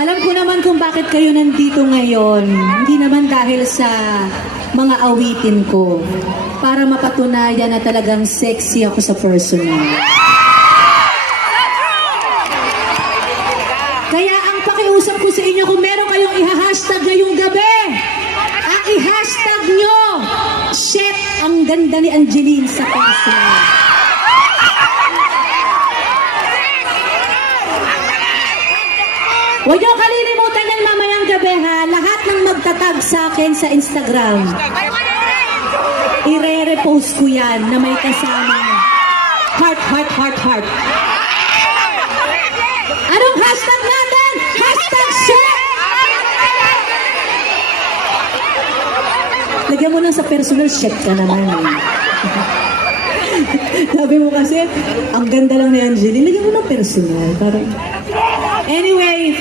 Alam ko naman kung bakit kayo nandito ngayon. Hindi naman dahil sa mga awitin ko. Para mapatunayan na talagang sexy ako sa personal. Kaya ang pakiusap ko sa inyo, kung meron kayong i-hashtag ngayong gabi, ang i-hashtag nyo, shit, ang ganda ni Angeline sa personal. Huwag niyo kalilimutan yan mamayang gabi ha. Lahat ng magtatag sa akin sa Instagram, ire-repost ko yan na may kasamang heart, heart, heart, heart. Anong hashtag natin? Hashtag shit! Lagyan mo lang sa personal, shit ka naman eh. Sabi mo kasi, ang ganda lang ni Angeline. Lagyan mo ng personal. Parang... Anyway,